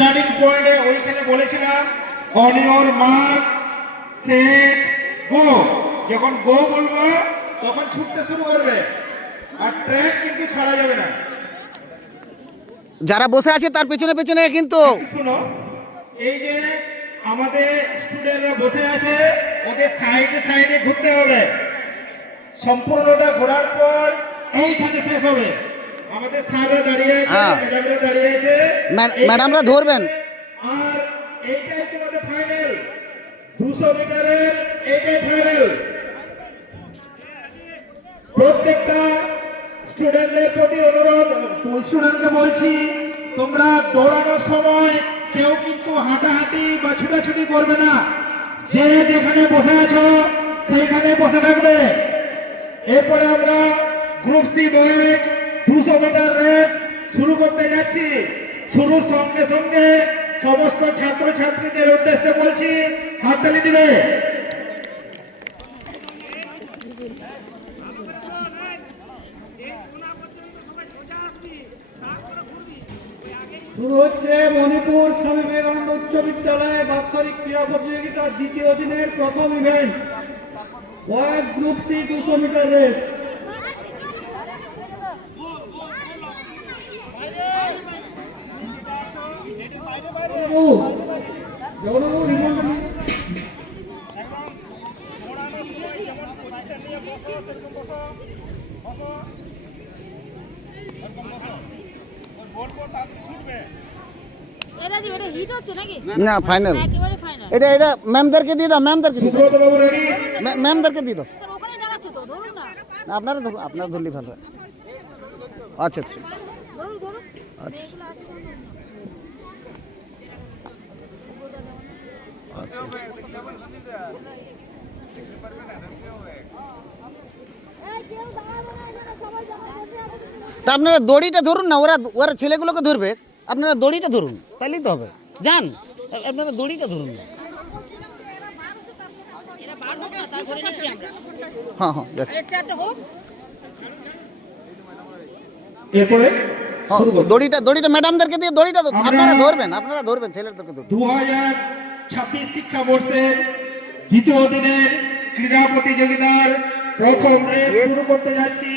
Starting পয়েন্টে ওইখানে বলেছিলাম on your mark set go, যখন গো বলবো তখন ছুটতে শুরু করবে, আর ট্র্যাক কিন্তু ছাড়া যাবে না। যারা বসে আছে তার পেছনে পেছনে কিন্তু শুনো, এই যে আমাদের স্টুডেন্টরা বসে আছে ওদের সাইডে সাইডে ঘুরতে হবে, সম্পূর্ণটা ঘোরার পর এইখানে শেষ হবে। আমাদের স্যাররা দাঁড়িয়ে আছে, ম্যাডামরা দাঁড়িয়ে আছে, ম্যাডামরা ধরবেন। আর এইটাই তোমাদের ফাইনাল, 200 মিটারের এইটাই ফাইনাল। প্রত্যেকটা স্টুডেন্টদের প্রতি অনুরোধ, স্টুডেন্টকে বলছি তোমরা দৌড়ানোর সময় কেউ কিন্তু হাঁটাহাঁটি বা ছুটাছুটি করবে না, যে যেখানে বসে আছো সেইখানে বসে থাকবে। এরপরে আমরা group C boys 200 metre race শুরু করতে যাচ্ছি। শুরুর সঙ্গে সঙ্গে সমস্ত ছাত্রছাত্রীদের উদ্দেশ্যে বলছি হাততালি দিবে। শুরু হচ্ছে মণিপুর স্বামী বিবেকানন্দ উচ্চ বিদ্যালয়ে বাৎসরিক ক্রীড়া প্রতিযোগিতার দ্বিতীয় দিনের প্রথম event boys group C 200 metre race. না ফাইনাল, এটা এটা ম্যামদেরকে দিয়ে দাও, ম্যামদেরকে দিয়ে দাও, ম্যামদেরকে দিয়ে দাও। না আপনারা ধরুন, আপনারা ধরলেই ভালো হয়। আচ্ছা আচ্ছা আচ্ছা আচ্ছা। তা আপনারা দড়িটা ধরুন না, ওরা ওরা ছেলেগুলোকে ধরবে, আপনারা দড়িটা ধরুন, তাইলেই তো হবে। যান, আপনারা দড়িটা ধরুন না। হ্যাঁ হ্যাঁ যাচ্ছি। এরপরে দড়িটা দড়িটা ম্যাডামদেরকে দিয়ে দড়িটা আপনারা ধরবেন, আপনারা ধরবেন, ছেলেদেরকে ধরবেন। 2026 শিক্ষাবর্ষের দ্বিতীয় দিনের ক্রীড়া প্রতিযোগিতার প্রথম রেস শুরু করতে যাচ্ছি।